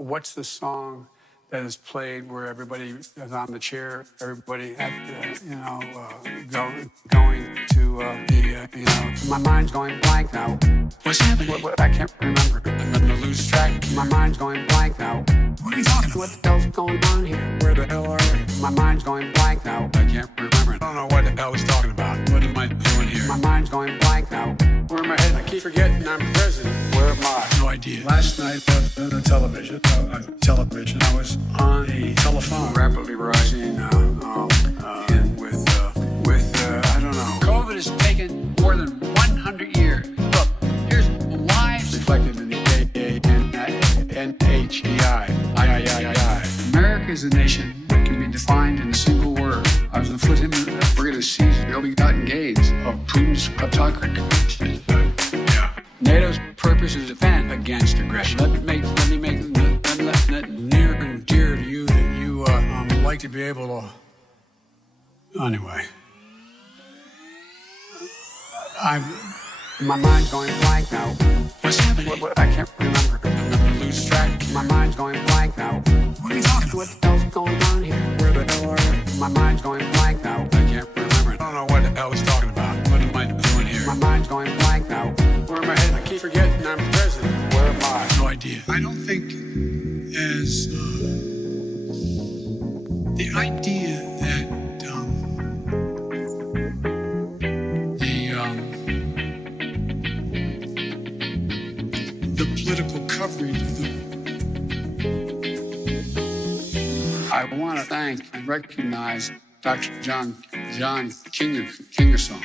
What's the song that is played where everybody is on the chair, everybody at going to my mind's going blank now. What's happening? What, I can't remember. I'm gonna lose track. My mind's going blank now. What are you talking about? What the hell's going on here? Where the hell are we? My mind's going blank now. I can't remember. I don't know what the hell he's talking about. What am I doing here? My mind's going blank now. Where am I headed? I keep forgetting I'm president. Where am I? No idea. Last night on the television, I was on a telephone rapidly rising I don't know. COVID has taken more than 100 years. Look, here's lives reflected in the NHEI. America is a nation that can be defined in a single word. I was going to put him in we're going to seize the ill-begotten gains of Putin's kleptocracy. NATO's purpose is to defend against aggression. Let me make near and dear to you that you like to be able to. Anyway, my mind's going blank now. What's happening? What, I can't remember. I'm gonna lose track. My mind's going blank now. What are you talking about? What the hell's going on here? Where the hell are we? My mind's going blank now. I can't remember. I don't know what the hell he's talking about. What am I doing here? My mind's going blank now. Where am I headed? I keep forgetting I'm president. Where am I? No idea. I don't think as the idea that the political coverage of I want to thank and recognize Dr. John Kingersong.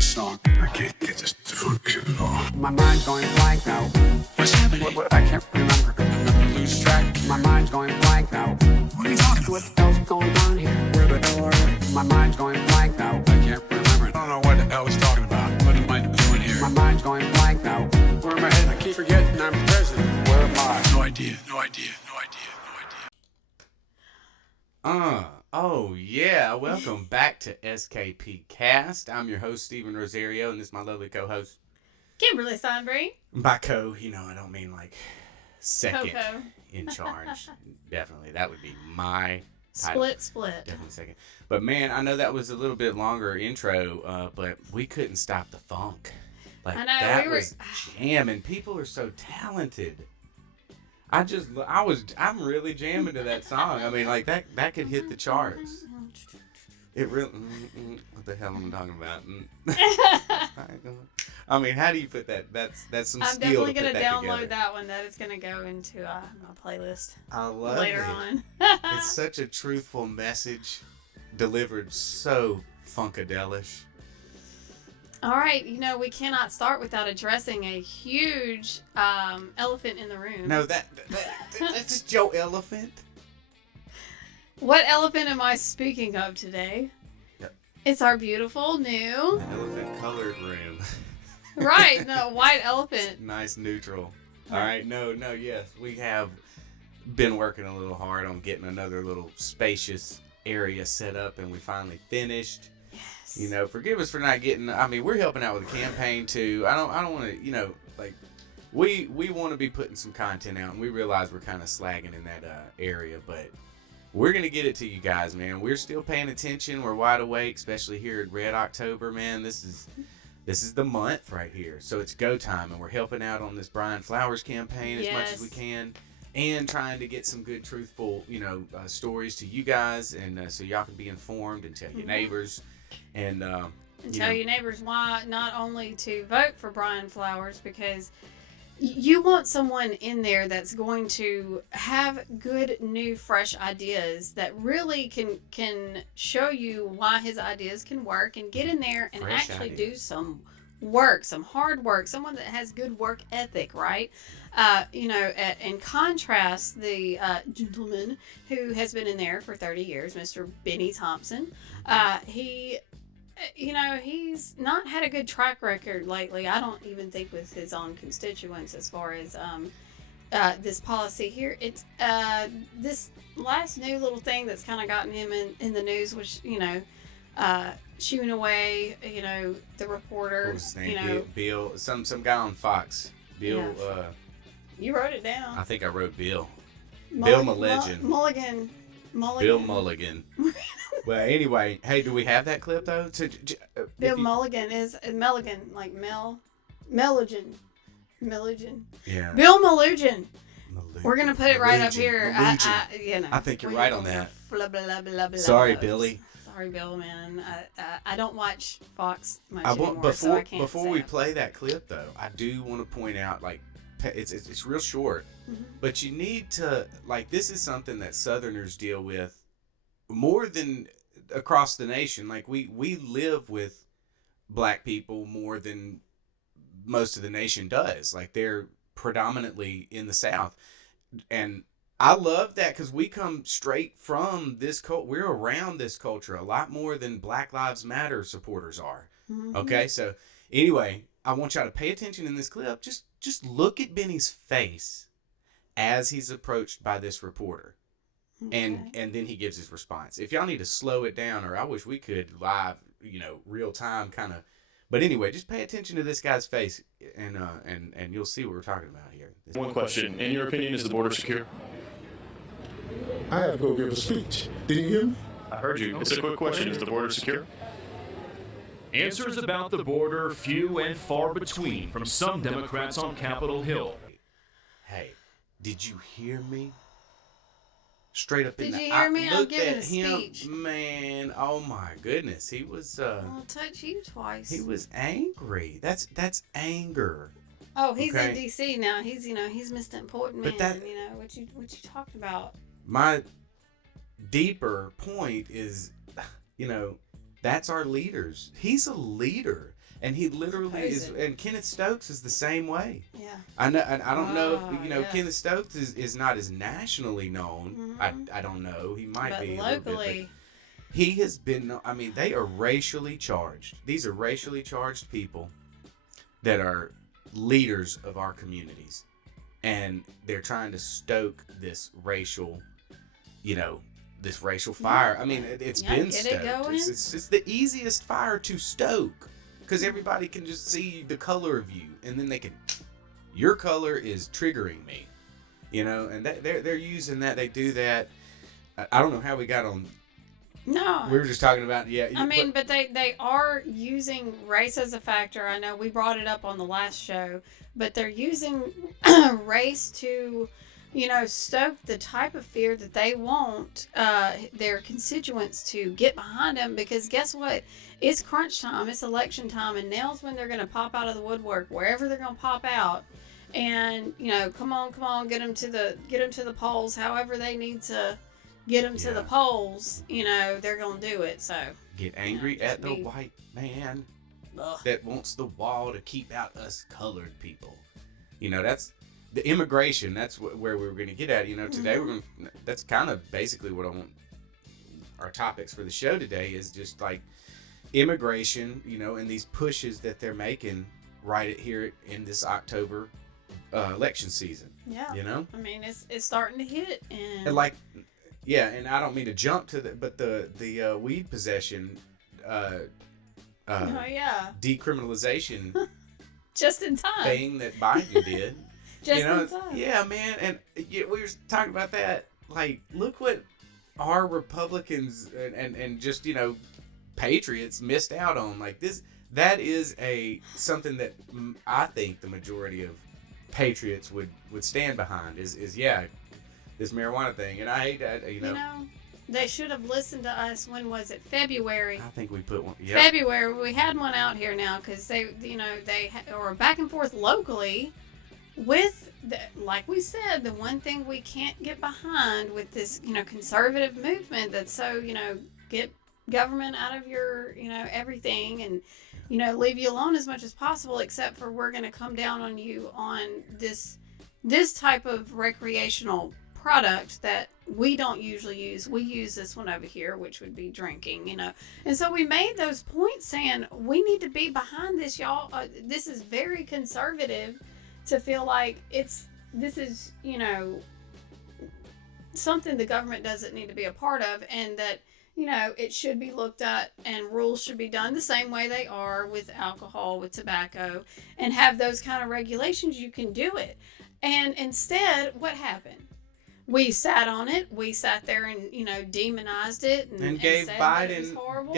Song. I can't get this to function at all. My mind's going blank now. What's happening? What, I can't remember. I'm gonna lose track. My mind's going blank now. What are you talking about? What the hell's going on here? Where the hell are we? My mind's going blank now. I can't remember. I don't know what the hell he's talking about. What am I doing here? My mind's going blank now. Where am I headed? I keep forgetting I'm president. Where am I? No idea. Oh yeah, welcome back to SKP Cast. I'm your host, Steven Rosario, and this is my lovely co-host, Kimberly Steinbury. By I don't mean like second Coco. in charge. Definitely, that would be my title. Split. Definitely second. But man, I know that was a little bit longer intro, but we couldn't stop the funk. Like, I know, that was jamming. People are so talented. I'm really jamming to that song. I mean, like, that could hit the charts. It really, what the hell am I talking about? I mean, how do you put that? That's some I'm skill definitely to put gonna that download together. that one. That is gonna go into my playlist. I love later it. on. It's such a truthful message, delivered so funkadelish. All right, we cannot start without addressing a huge elephant in the room. No, that's just Joe Elephant. What elephant am I speaking of today? Yep. It's our beautiful new... Elephant-colored room. Right, no, white elephant. Nice neutral. All right, yes, we have been working a little hard on getting another little spacious area set up, and we finally finished. Yes. Forgive us for not getting. I mean, we're helping out with the campaign too. I don't want to. We want to be putting some content out, and we realize we're kind of slagging in that area, but we're gonna get it to you guys, man. We're still paying attention. We're wide awake, especially here at Red October, man. This is the month right here, so it's go time, and we're helping out on this Brian Flowers campaign as much as we can, and trying to get some good, truthful, stories to you guys, and so y'all can be informed and tell your neighbors. And tell your neighbors why not only to vote for Brian Flowers, because you want someone in there that's going to have good, new, fresh ideas that really can show you why his ideas can work, and get in there and fresh actually ideas. do some work, some hard work, someone that has good work ethic, right? In contrast, the gentleman who has been in there for 30 years, Mr. Bennie Thompson, he's not had a good track record lately. I don't even think with his own constituents as far as this policy here. It's this last new little thing that's kind of gotten him in the news, which shooing away, the reporter. What was his name? Bill, some guy on Fox. Bill, You wrote it down. I think I wrote Bill. Bill Mulligan. Mulligan. Bill Mulligan. Well, anyway, hey, do we have that clip though? Bill Mulligan is Mulligan, like Mulligan. Yeah. Bill Mulligan. We're gonna put it right up here. I think you're right on that. Blah, blah, blah, blah, Sorry, blah. Billy. Sorry, Bill, man. I don't watch Fox much I want anymore, so I can't before say we it. play that clip though, I do want to point out like it's real short, but you need to like this is something that Southerners deal with more than across the nation. Like we live with black people more than most of the nation does. Like they're predominantly in the South, and I love that because we come straight from this we're around this culture a lot more than Black Lives Matter supporters are. Okay, so anyway, I want y'all to pay attention in this clip. Just look at Benny's face as he's approached by this reporter. And then he gives his response. If y'all need to slow it down, or I wish we could live, real time kind of. But anyway, just pay attention to this guy's face, and you'll see what we're talking about here. One question. In your opinion, is the border secure? I had to go give a speech. Did you hear me? I heard you. It's a quick question. Is the border secure? Answers about the border few and far between from some Democrats on Capitol Hill. Hey, did you hear me? Straight up in the Did you hear me? I'm looked giving at a him, speech. Man, oh my goodness. He was I'll touch you twice. he was angry. That's anger. Oh, he's okay. in D.C. now. He's he's Mr. Important Man. But that- what you talking about? My deeper point is, that's our leaders. He's a leader, and he literally is. And Kenneth Stokes is the same way. Yeah. I know. And I don't know if yeah. Kenneth Stokes is not as nationally known. I don't know. He might But be locally. a little bit, but he has been. I mean, they are racially charged. These are racially charged people that are leaders of our communities, and they're trying to stoke this racial fire. I mean, it's been get stoked. it going? It's the easiest fire to stoke because everybody can just see the color of you, and then your color is triggering me, and they're using that. They do that. I don't know how we got on. No. We were just talking about but they are using race as a factor. I know we brought it up on the last show, but they're using race to, stoke the type of fear that they want their constituents to get behind them. Because guess what? It's crunch time. It's election time, and now's when they're going to pop out of the woodwork wherever they're going to pop out. And come on, get them to the polls. However they need to get them to the polls. They're going to do it. So get angry at the white man that wants the wall to keep out us colored people. That's the immigration. That's where we were going to get at. Today that's kind of basically what I want. Our topics for the show today is just like immigration, and these pushes that they're making right here in this October election season. Yeah. I mean, it's starting to hit, and like, yeah, and I don't mean to jump to the weed possession, decriminalization just in time thing that Biden did. Just in time. Yeah, man, and we were talking about that. Like, look what our Republicans and just patriots missed out on. Like this, that is something that I think the majority of patriots would stand behind. Is this marijuana thing, and I hate that. They should have listened to us. When was it? February. I think we put one. Yep. February. We had one out here now because they were back and forth locally with, like we said, the one thing we can't get behind with this, conservative movement that's so, get government out of your, everything and, leave you alone as much as possible, except for we're going to come down on you on this type of recreational product that we don't usually use. We use this one over here, which would be drinking, And so we made those points saying we need to be behind this, y'all. This is very conservative to feel like this is, something the government doesn't need to be a part of, and that, it should be looked at and rules should be done the same way they are with alcohol, with tobacco, and have those kind of regulations. You can do it. And instead, what happened? We sat on it. We sat there and, demonized it and gave said that it was Biden horrible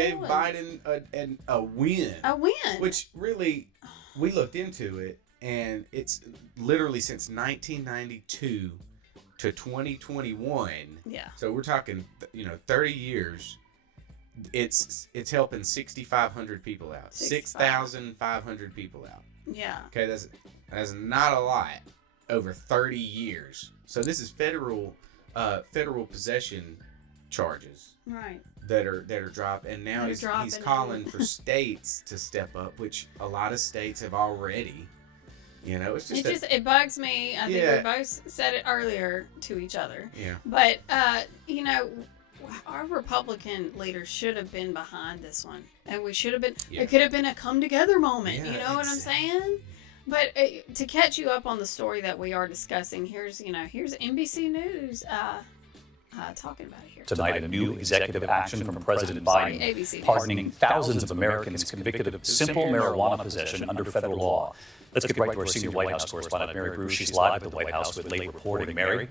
a win. a win. Which really, we looked into it, and it's literally since 1992 to 2021. Yeah. So we're talking, 30 years. It's helping 6,500 people out. 6,500 people out. Yeah. Okay, that's not a lot over 30 years. So this is federal possession charges. Right. That are dropped, and now he's calling for states to step up, which a lot of states have already. It's just it bugs me. I think we both said it earlier to each other. Yeah. But our Republican leaders should have been behind this one, and we should have been. Yeah. It could have been a come together moment. Yeah, You know what I'm saying? But to catch you up on the story that we are discussing, here's NBC News talking about it here. Tonight, a new executive action from President Biden ABC pardoning thousands of Americans convicted of simple marijuana possession under federal law. Let's get right to our senior White House correspondent, Mary Bruce. She's live at the White House with late reporting. Mary?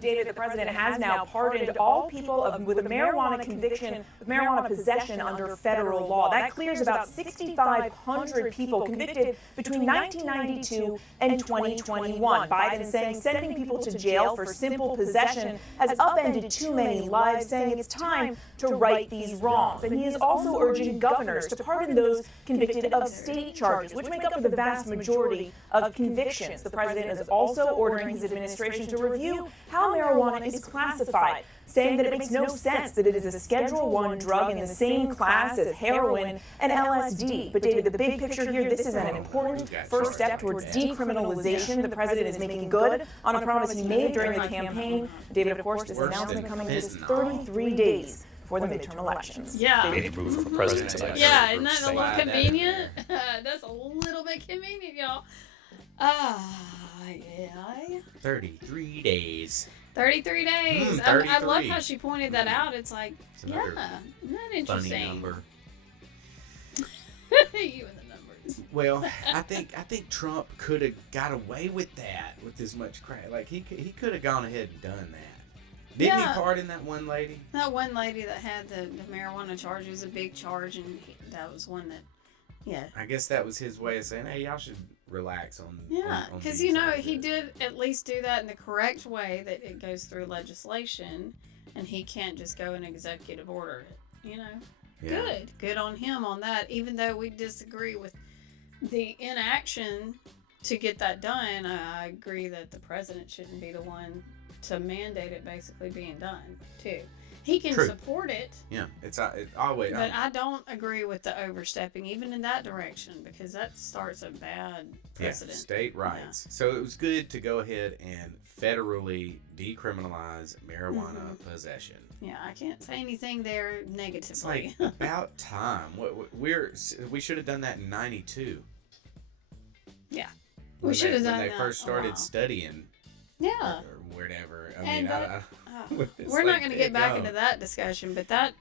David, the president has now pardoned all people with a marijuana conviction, with marijuana possession under federal law. That clears about 6,500 people convicted between 1992 and 2021. Biden saying sending people to jail for simple possession has upended too many lives, saying it's time to right these wrongs. And he is also urging governors to pardon those convicted of state charges, which make up for the vast majority of convictions. The president is also ordering his administration to review how marijuana is classified, saying that it makes no sense that it is a Schedule I drug in the same class as heroin and LSD. But David, the big picture here, this is an important first step towards decriminalization. The president is making good on a promise he made during the campaign. David, of course, this announcement coming just 33 days for the midterm elections. Yeah. David Bruce for president tonight. Yeah, isn't that a little convenient? That's a little bit convenient, y'all. Yeah. 33 days. 33 days. 33. I love how she pointed that out. It's like, It's another isn't that interesting? Funny number. You and the numbers. Well, I think Trump could have got away with that with as much crap. Like he could have gone ahead and done that. Didn't he pardon that one lady? That one lady that had the marijuana charge was a big charge, and that was one that, yeah. I guess that was his way of saying, hey, y'all should relax on. Yeah, because these he did at least do that in the correct way, that it goes through legislation, and he can't just go and executive order it. Yeah. Good on him on that. Even though we disagree with the inaction to get that done, I agree that the president shouldn't be the one to mandate it basically being done too. He can support it. Yeah, it's always. But I don't agree with the overstepping, even in that direction, because that starts a bad precedent. Yeah, state rights. So it was good to go ahead and federally decriminalize marijuana possession. Yeah, I can't say anything there negatively. It's like about time. We should have done that in '92. Yeah, we should have done that when they first started studying. Yeah. Or whatever. We're not going to get back into that discussion, but that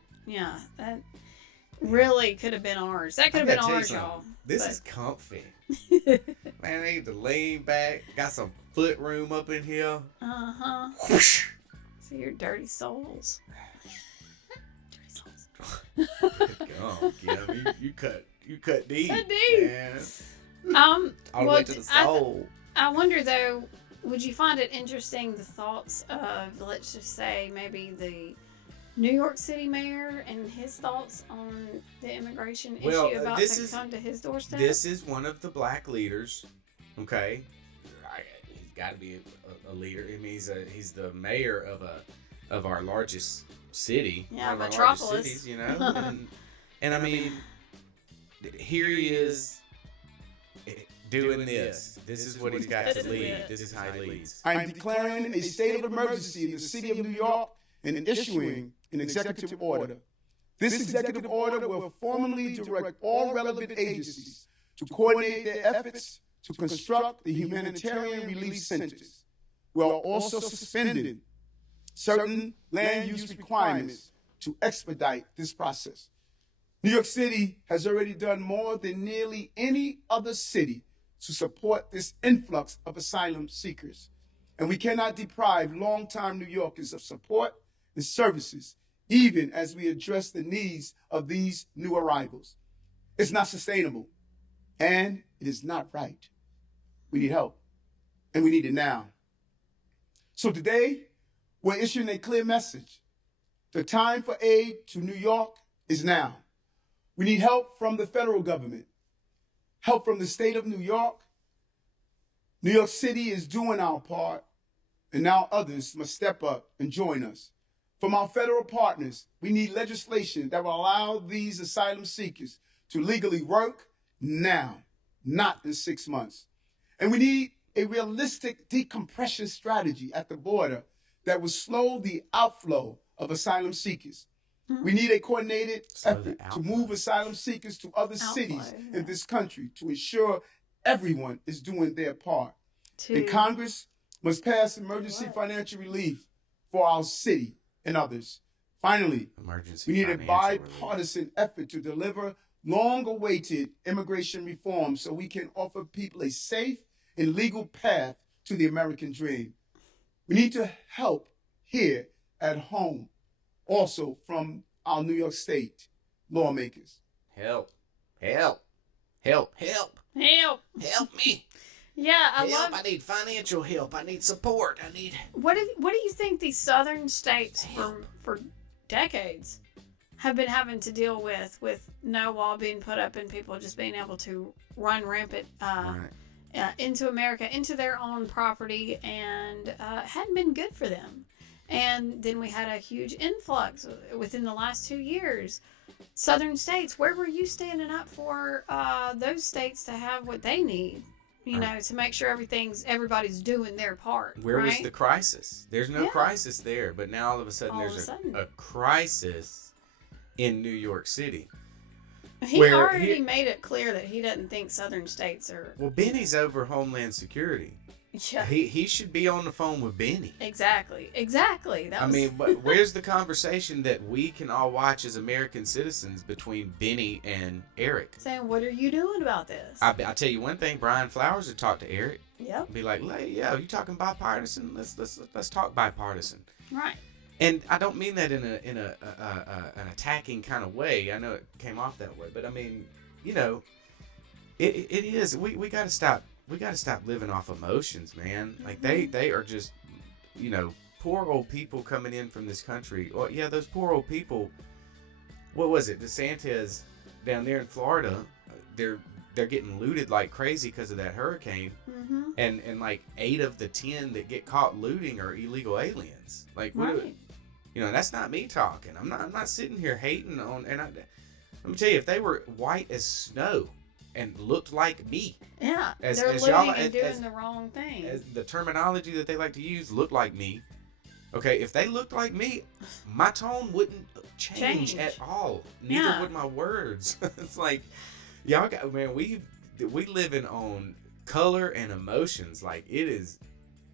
really could have been ours. That could have been ours, y'all. This is comfy. Man, I need to lean back. Got some foot room up in here. Whoosh. See your dirty souls. Dirty souls. You cut deep. Cut deep. Man. All the way to the soul. I wonder though, would you find it interesting the thoughts of, let's just say, maybe the New York City mayor and his thoughts on the immigration issue about to come to his doorstep? This is one of the black leaders, okay? He's got to be a leader. I mean, he's the mayor of our largest city. Yeah, one of metropolis. Our largest cities, and I mean, here he is. Doing this. This is what he's got to lead. This is how he leads. I am declaring a state of emergency in the city of New York and issuing an executive order. This executive order will formally direct all relevant agencies to coordinate their efforts to construct the humanitarian relief centers. We are also suspending certain land use requirements to expedite this process. New York City has already done more than nearly any other city to support this influx of asylum seekers. And we cannot deprive longtime New Yorkers of support and services, even as we address the needs of these new arrivals. It's not sustainable, and it is not right. We need help, and we need it now. So today, we're issuing a clear message. The time for aid to New York is now. We need help from the federal government, help from the state of New York. New York City is doing our part, and now others must step up and join us. From our federal partners, we need legislation that will allow these asylum seekers to legally work now, not in 6 months. And we need a realistic decompression strategy at the border that will slow the outflow of asylum seekers. We need a coordinated effort to move asylum seekers to other cities in this country to ensure everyone is doing their part. And Congress must pass emergency financial relief for our city and others. Finally, we need a bipartisan effort to deliver long-awaited immigration reform so we can offer people a safe and legal path to the American dream. We need to help here at home, also from our New York State lawmakers. Help me. Yeah, I need financial help. I need support. What do you think these southern states for decades have been having to deal with no wall being put up and people just being able to run rampant into America, into their own property, and hadn't been good for them. And then we had a huge influx within the last 2 years. Southern states, where were you standing up for those states to have what they need? You know, to make sure everybody's doing their part. Where was the crisis? There's no crisis there, but now all of a sudden there's a crisis in New York City. He already made it clear that he doesn't think southern states are... Well, Bennie's over Homeland Security. Yeah. He should be on the phone with Bennie. Exactly. But where's the conversation that we can all watch as American citizens between Bennie and Eric? Saying, what are you doing about this? I'll tell you one thing. Brian Flowers would talk to Eric. Yep. Be like, yeah, you talking bipartisan? Let's talk bipartisan. Right. And I don't mean that in an attacking kind of way. I know it came off that way, but I mean, you know, it is. We got to stop. We got to stop living off emotions, man. Like they are just, you know, poor old people coming in from this country. Well, yeah, those poor old people. What was it? DeSantis down there in Florida, they're getting looted like crazy because of that hurricane. Mm-hmm. And like 8 of the 10 that get caught looting are illegal aliens. Like, what? You know, that's not me talking. I'm not sitting here hating on. And let me tell you, if they were white as snow and looked like me. Yeah, they're looting and doing the wrong thing. As the terminology that they like to use, look like me. Okay, if they looked like me, my tone wouldn't change at all. Neither would my words. It's like, y'all got, man, we living on color and emotions. Like,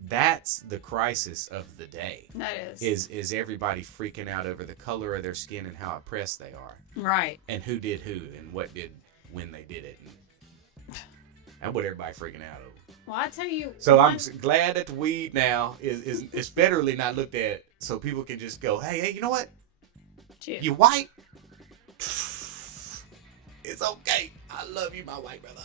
that's the crisis of the day. That is everybody freaking out over the color of their skin and how oppressed they are. Right. And who did who and what did when they did it. And what everybody freaking out over. Well, I tell you. So I'm glad that the weed now is federally not looked at, so people can just go, hey, you know what? Cheers. You white? It's okay. I love you, my white brother.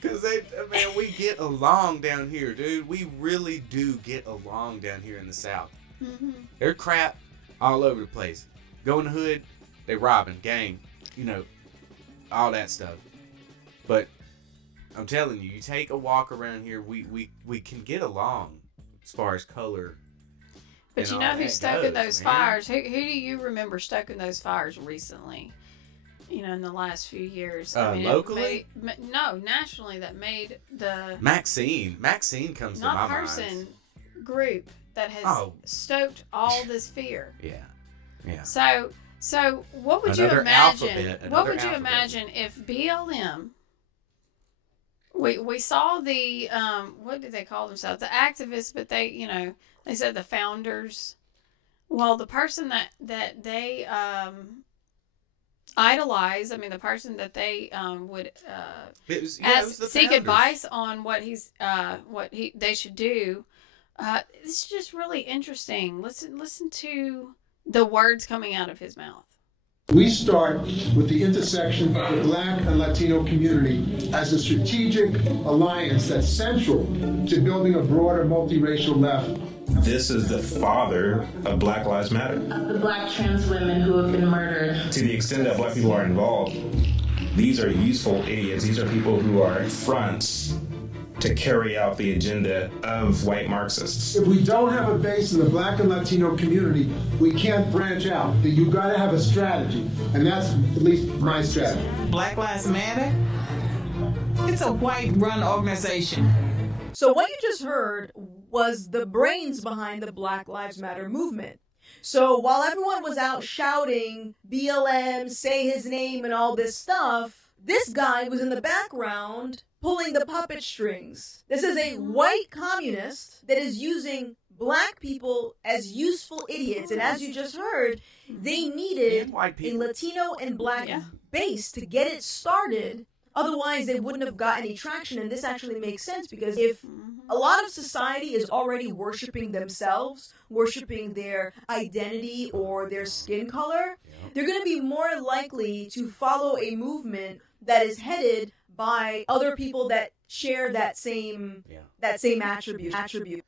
Because man, we get along down here, dude. We really do get along down here in the South. Mm-hmm. They're crap all over the place. Go in the hood, they robbing, gang, you know, all that stuff. But I'm telling you, you take a walk around here, we can get along as far as color. But you know who's stoking those fires? Who do you remember stoking those fires recently? You know, in the last few years. Locally? No, nationally, that made the... Maxine comes to my mind. Not person, group that has stoked all this fear. Yeah. Yeah. So what would you imagine? What would you imagine if BLM? We saw the what did they call themselves? The activists, but they said the founders. Well, the person that they idolize. I mean, the person that they would It was the seek founders. advice on what they should do. It's just really interesting. Listen to the words coming out of his mouth. We start with the intersection of the Black and Latino community as a strategic alliance that's central to building a broader multiracial left. This is the father of Black Lives Matter. The Black trans women who have been murdered. To the extent that Black people are involved, these are useful idiots. These are people who are fronts to carry out the agenda of white Marxists. If we don't have a base in the Black and Latino community, we can't branch out. You've got to have a strategy, and that's at least my strategy. Black Lives Matter? It's a white-run organization. So what you just heard was the brains behind the Black Lives Matter movement. So while everyone was out shouting BLM, say his name, and all this stuff, this guy was in the background pulling the puppet strings. This is a white communist that is using black people as useful idiots. And as you just heard, they needed a Latino and black base to get it started. Otherwise, they wouldn't have got any traction. And this actually makes sense because if a lot of society is already worshiping themselves, worshiping their identity or their skin color, they're going to be more likely to follow a movement that is headed by other people that share that same attribute.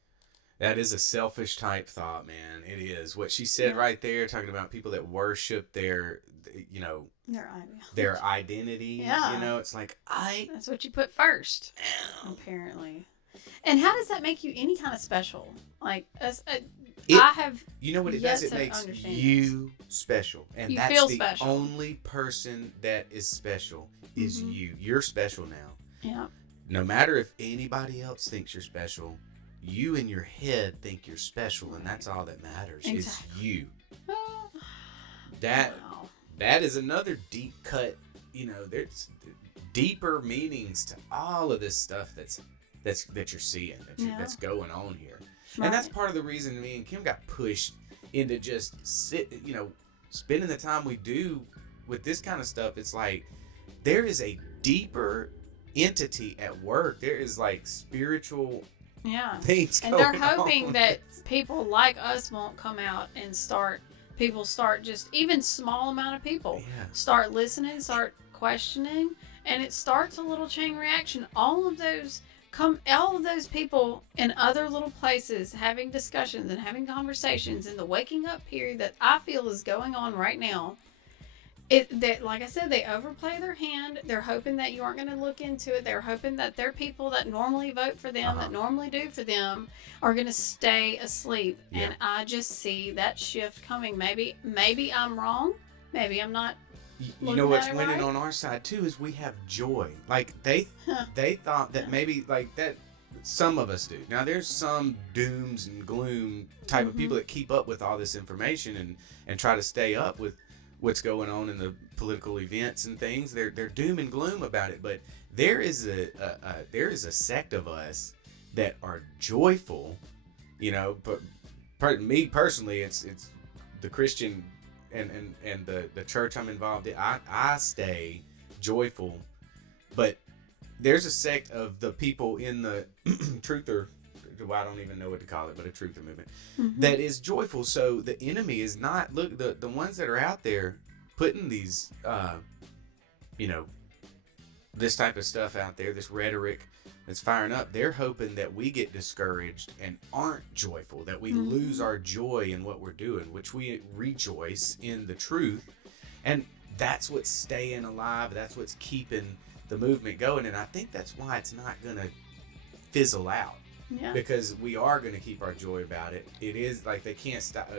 That is a selfish type thought, man. It is. What she said right there, talking about people that worship their identity. Yeah. You know, it's like, That's what you put first, apparently. And how does that make you any kind of special? Like, I have. You know what it does? It makes you special, and you that's feel the special. only person that is special is you. You're special now. Yeah. No matter if anybody else thinks you're special, you in your head think you're special, and that's all that matters. Exactly. Is you. That is another deep cut. You know, there's deeper meanings to all of this stuff that you're seeing, that's going on here. Right. And that's part of the reason me and Kim got pushed into just spending the time we do with this kind of stuff. It's like there is a deeper entity at work. There is like spiritual things and going they're hoping on. that people like us won't come out and start just even small amount of people start listening, start questioning, and it starts a little chain reaction. All of those people in other little places having discussions and having conversations in the waking up period that I feel is going on right now. Like I said, they overplay their hand. They're hoping that you aren't going to look into it. They're hoping that their people that normally vote for them, that normally do for them, are going to stay asleep. Yeah. And I just see that shift coming. Maybe I'm wrong. Maybe I'm not. You know what's winning on our side too is we have joy. Like they thought that maybe like that. Some of us do. Now there's some dooms and gloom type of people that keep up with all this information and try to stay up with what's going on in the political events and things. They're doom and gloom about it, but there is a sect of us that are joyful, you know. But me personally, it's the Christian and the church I'm involved in. I stay joyful, but there's a sect of the people in the truther. Well, I don't even know what to call it, but a truther movement that is joyful. So the enemy is not the ones that are out there putting these, this type of stuff out there, this rhetoric that's firing up. They're hoping that we get discouraged and aren't joyful, that we lose our joy in what we're doing, which we rejoice in the truth, and that's what's staying alive. That's what's keeping the movement going, and I think that's why it's not gonna fizzle out. Yeah. Because we are going to keep our joy about it. It is like they can't stop,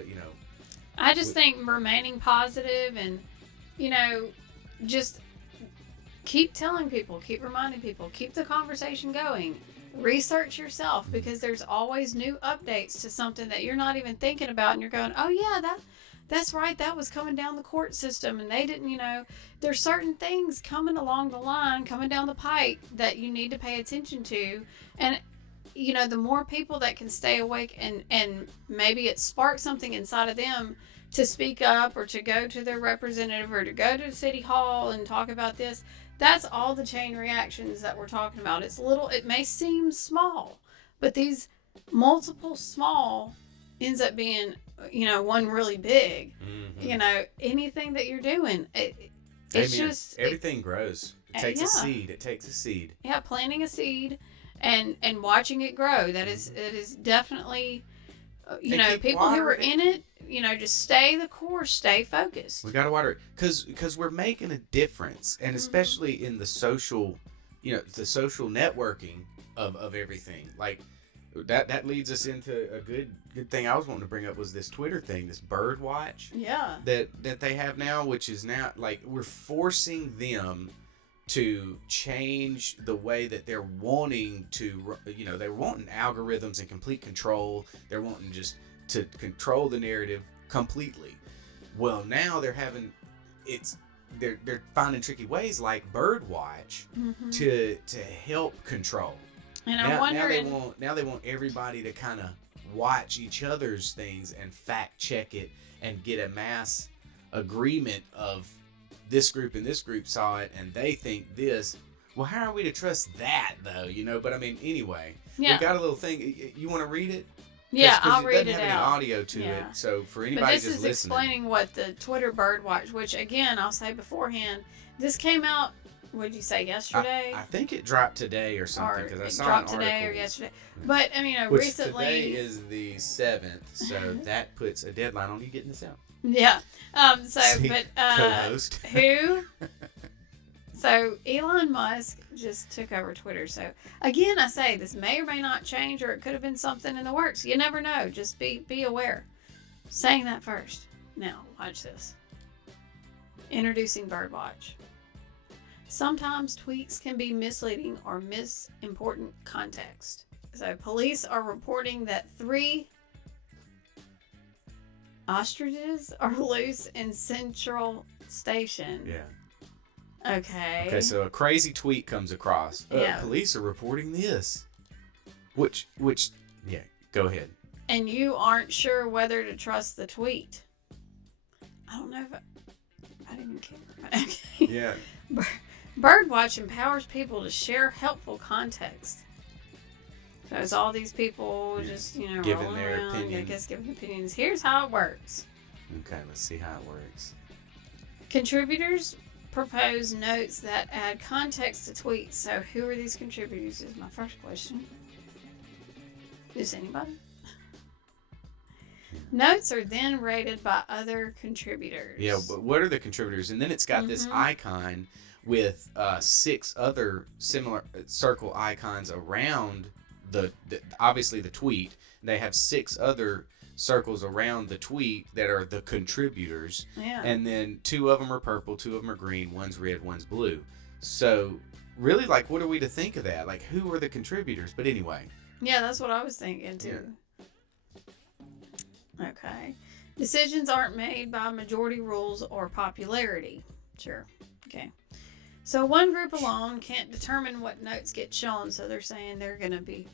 I just think remaining positive and, just keep telling people, keep reminding people, keep the conversation going. Research yourself because there's always new updates to something that you're not even thinking about, and you're going, oh yeah, that's right, that was coming down the court system and they didn't, there's certain things coming along the line, coming down the pipe that you need to pay attention to. And the more people that can stay awake and maybe it sparks something inside of them to speak up or to go to their representative or to go to City Hall and talk about this. That's all the chain reactions that we're talking about. It may seem small, but these multiple small ends up being, one really big. Anything that you're doing, it's everything grows. It takes a seed. It takes a seed. Yeah, planting a seed and watching it grow. It is definitely, people who are in it, just stay the course, stay focused. We gotta water it because we're making a difference, and especially in the social, the social networking of everything. Like that leads us into a good thing I was wanting to bring up was this Twitter thing, this bird watch. Yeah. That they have now, which is now like we're forcing them to change the way that they're wanting to, they're wanting algorithms and complete control. They're wanting just to control the narrative completely. Well, now they're finding tricky ways like Birdwatch to help control. And I'm wondering, now they want everybody to kind of watch each other's things and fact check it and get a mass agreement of this group and this group saw it and they think this. Well, how are we to trust that though? But I mean, anyway, we've got a little thing. You want to read it? Yeah, I'll read it out. It doesn't have any audio to it, so for anybody just listening. But this is explaining what the Twitter Birdwatch, which again, I'll say beforehand, this came out, what did you say, yesterday? I think it dropped today or something, because I saw an article. It dropped today or yesterday. But, which recently... today is the 7th, so that puts a deadline on you getting this out. Yeah. Co-host. So Elon Musk just took over Twitter. So again, I say this may or may not change, or it could have been something in the works. You never know. Just be aware. Saying that first. Now, watch this. Introducing Birdwatch. Sometimes tweets can be misleading or miss important context. So police are reporting that 3 ostriches are loose in Central Station. Yeah. Okay, so a crazy tweet comes across. Yeah. Police are reporting this. Which, yeah, go ahead. And you aren't sure whether to trust the tweet. I don't know if I didn't even care. Okay. Yeah. Birdwatch empowers people to share helpful context. So it's all these people just, giving rolling their around, opinion. I guess giving opinions. Here's how it works. Okay, let's see how it works. Contributors propose notes that add context to tweets. So who are these contributors is my first question. Is anybody? Notes are then rated by other contributors. Yeah, but what are the contributors? And then it's got this icon with 6 other similar circle icons around obviously the tweet. They have 6 other circles around the tweet that are the contributors. Yeah. And then 2 of them are purple, 2 of them are green, one's red, one's blue. So really, like, what are we to think of that? Like, who are the contributors? But anyway. Yeah, that's what I was thinking too. Yeah. Okay. Decisions aren't made by majority rules or popularity. Sure. Okay. So one group alone can't determine what notes get shown, so they're saying they're going to be...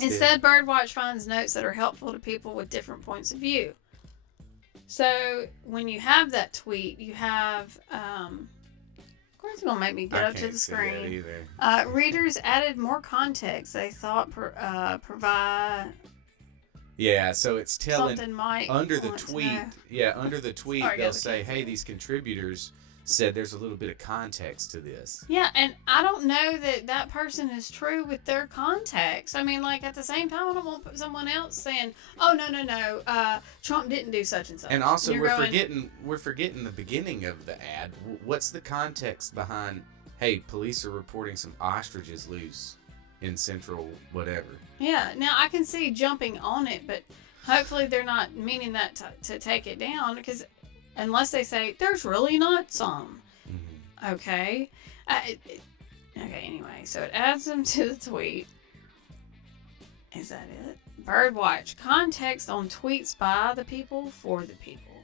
Instead, Birdwatch finds notes that are helpful to people with different points of view. So when you have that tweet, you have... of course, it's going to make me get up to the screen. Readers added more context they thought provide... Yeah, so it's telling under the tweet. Yeah, under the tweet, they'll say, "Hey, these contributors said there's a little bit of context to this." Yeah, and I don't know that person is true with their context. I mean, like, at the same time, I don't want someone else saying, "Oh, no, Trump didn't do such and such." And also, we're forgetting the beginning of the ad. What's the context behind? Hey, police are reporting some ostriches loose in Central whatever. Yeah, now I can see jumping on it, but hopefully they're not meaning that to take it down, because unless they say there's really not some. Mm-hmm. Okay. Anyway, so it adds them to the tweet. Is that it? Birdwatch. Context on tweets by the people for the people.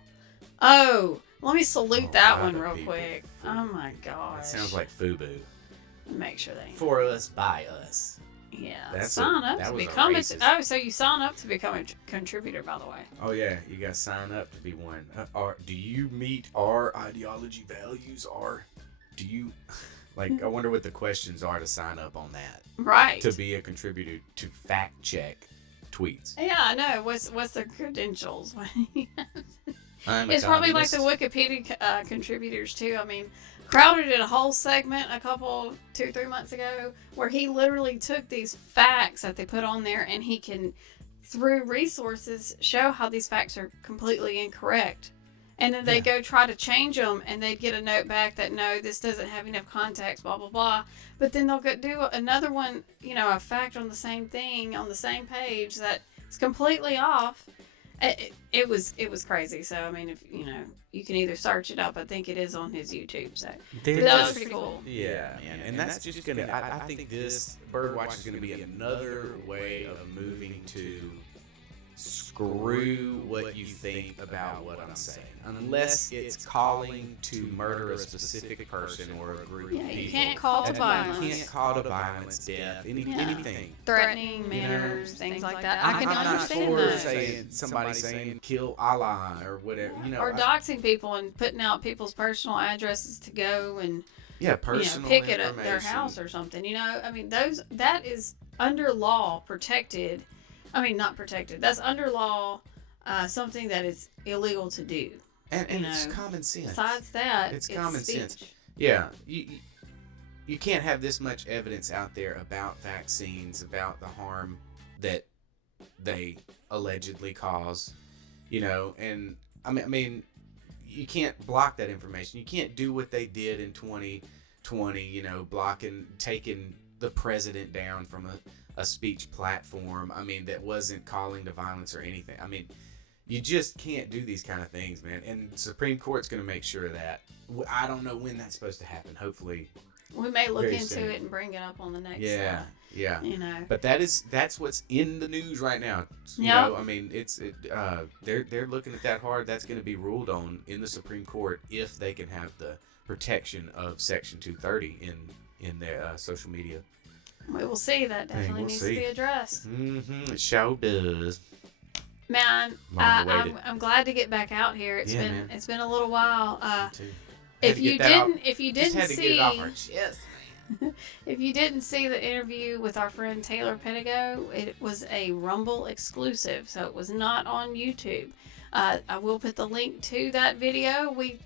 Oh, let me salute that one real quick. Oh my gosh. That sounds like FUBU. Make sure they... For us, by us. Yeah, sign up to become a. Oh, so you sign up to become a contributor, by the way. Oh yeah, you got to sign up to be one. Do you meet our ideology values, or do you? Like, I wonder what the questions are to sign up on that. Right. To be a contributor to fact check tweets. Yeah, I know. What's their credentials? I'm it's probably like the Wikipedia contributors too. I mean, Crowder did a whole segment 2-3 months ago where he literally took these facts that they put on there and he can, through resources, show how these facts are completely incorrect. And then they go try to change them, and they'd get a note back that, no, this doesn't have enough context, blah, blah, blah. But then they'll go do another one, a fact on the same thing, on the same page that's completely off. It was crazy. So, I mean, if, you can either search it up. I think it is on his YouTube. So that was pretty cool. Yeah, man. And that's just going to, I think this Birdwatch is going to be another way of moving to screw what you think about what I'm saying, unless it's calling to murder a specific person or a group of people. You can't call to violence. You can't call to violence, death, anything. Threatening manners, things like that. I can understand I'm not that. for somebody saying kill Allah or whatever, or doxing people and putting out people's personal addresses to go and personal pick it at their house or something. I mean, that is under law protected. I mean, not protected. That's under law, something that is illegal to do. And it's common sense. Besides that, it's common speech. sense. Yeah, you can't have this much evidence out there about vaccines, about the harm that they allegedly cause, and I mean, you can't block that information. You can't do what they did in 2020, taking the president down from a speech platform, that wasn't calling to violence or anything. I mean, you just can't do these kind of things, man. And the Supreme Court's going to make sure of that. I don't know when that's supposed to happen. Hopefully, we may look into it and bring it up on the next slide. Yeah. But that's what's in the news right now. I mean, they're looking at that hard. That's going to be ruled on in the Supreme Court if they can have the protection of Section 230 in their social media. We will see. That definitely needs to be addressed. Mm-hmm. It sure does. Man, I'm glad to get back out here. It's been a little while. If you didn't see if you didn't see the interview with our friend Taylor Pedigo, it was a Rumble exclusive, so it was not on YouTube. I will put the link to that video. We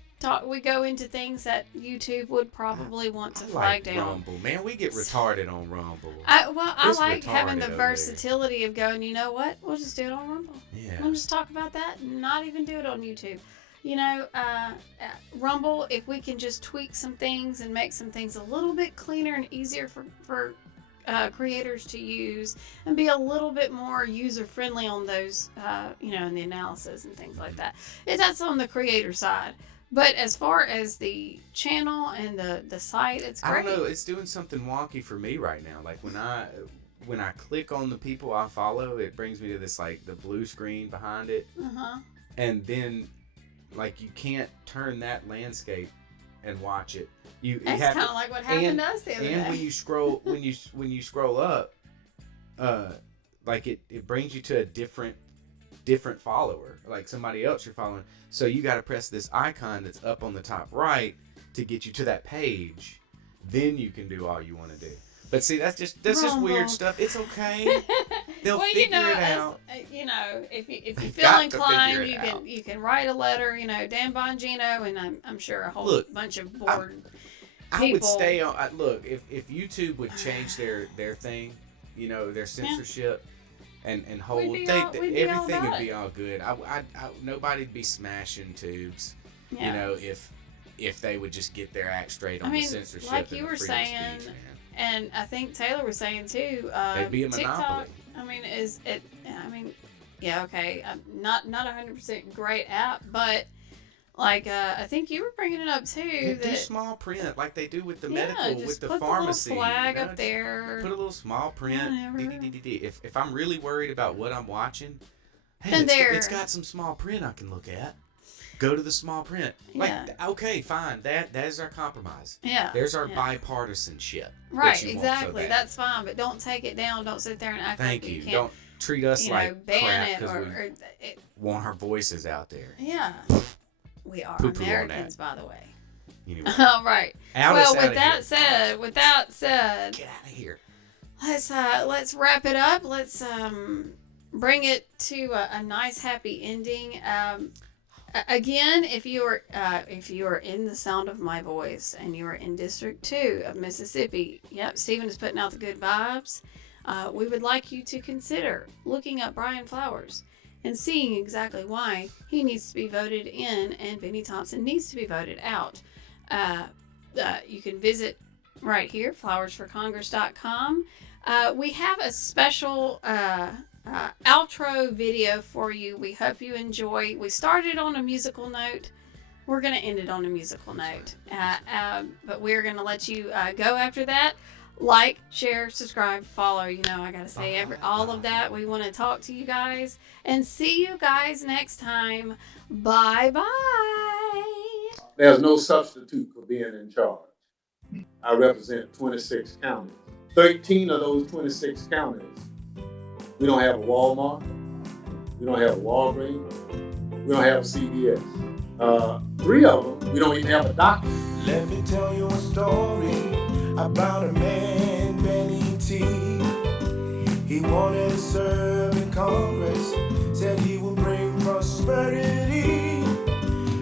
go into things that YouTube would probably want to flag down. Rumble, man, we get retarded on Rumble. I like having the versatility of going, you know what? We'll just do it on Rumble. Yeah. We'll just talk about that and not even do it on YouTube. Rumble, if we can just tweak some things and make some things a little bit cleaner and easier for creators to use and be a little bit more user-friendly on those, in the analysis and things like that. That's on the creator side. But as far as the channel and the site, it's great. I don't know. It's doing something wonky for me right now. Like when I click on the people I follow, it brings me to this the blue screen behind it, and then you can't turn that landscape and watch it. That's kind of like what happened to us the other day. And when you scroll when you scroll up, it brings you to a different follower, like somebody else you're following. So you got to press this icon that's up on the top right to get you to that page. Then you can do all you want to do. But see, that's just weird stuff. It's okay. They'll figure it out. If you feel inclined, you can write a letter. Dan Bongino, and I'm sure a whole bunch of bored people. I would stay on. Look, if YouTube would change their thing, their censorship. And hold everything would be all good. Nobody'd be smashing tubes. Yeah. If they would just get their act straight on the censorship. Like you were saying, and I think Taylor was saying too. It'd be a monopoly. TikTok, okay. Not 100% great app, but I think you were bringing it up too. Do small print like they do with the medical, with the put pharmacy. The little flag up there. Put a little small print. If I'm really worried about what I'm watching, hey, it's got some small print I can look at. go to the small print. Like, Yeah. okay, fine. That is our compromise. Yeah. There's our yeah. bipartisanship. Right, that you want so exactly. bad. That's fine, but don't take it down. Don't sit there and act Thank like you. can't. Don't treat us like ban crap it because we it, want our voices out there. yeah. We are Poo-poo on Americans, by the way. Anyway, All right. Alice, Well, outta with that here. said, Get out of here. let's wrap it up. Let's bring it to a nice happy ending. Again, if you are in the sound of my voice and you are in District 2 of Mississippi, yep, Stephen is putting out the good vibes. We would like you to consider looking up Brian Flowers and seeing exactly why he needs to be voted in and Bennie Thompson needs to be voted out. You can visit right here, flowersforcongress.com. We have a special outro video for you. We hope you enjoy. We started on a musical note. We're going to end it on a musical note. But we're going to let you go after that. Like, share, subscribe, follow. You know, I got to say all of that. We want to talk to you guys and see you guys next time. Bye-bye. There's no substitute for being in charge. I represent 26 counties. 13 of those 26 counties, we don't have a Walmart, we don't have a Walgreens, we don't have a CVS. 3 of them, we don't even have a doctor. Let me tell you a story about a man, Bennie T. He wanted to serve in Congress, said he would bring prosperity.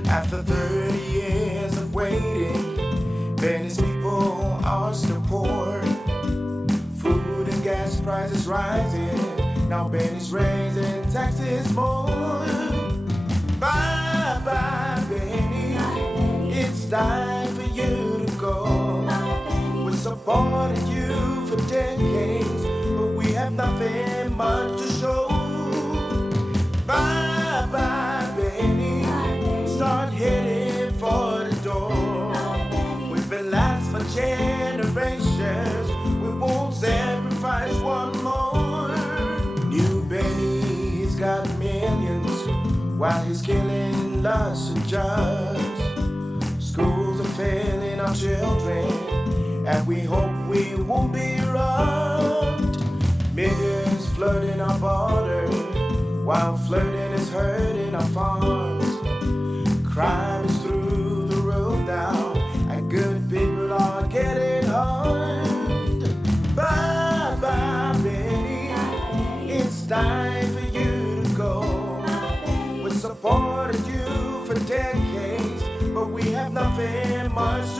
After 30 years of waiting, Bennie's people are still poor. Food and gas prices rising, now Bennie's raising taxes more. Bye bye Bennie, it's time for you to go. We supported you for decades, but we have nothing much to show. Bye bye Bennie, start heading for the door. We've been last for generations, we won't sacrifice one more. New Bennie, he's got millions, while he's killing lots of jobs. Schools are failing our children, and we hope we won't be robbed. Millions flooding our border, while flirting is hurting our farms. Crime is through the roof now, and good people are getting harmed. Bye bye Bennie, it's time for you to go. We supported you for decades, but we have nothing much to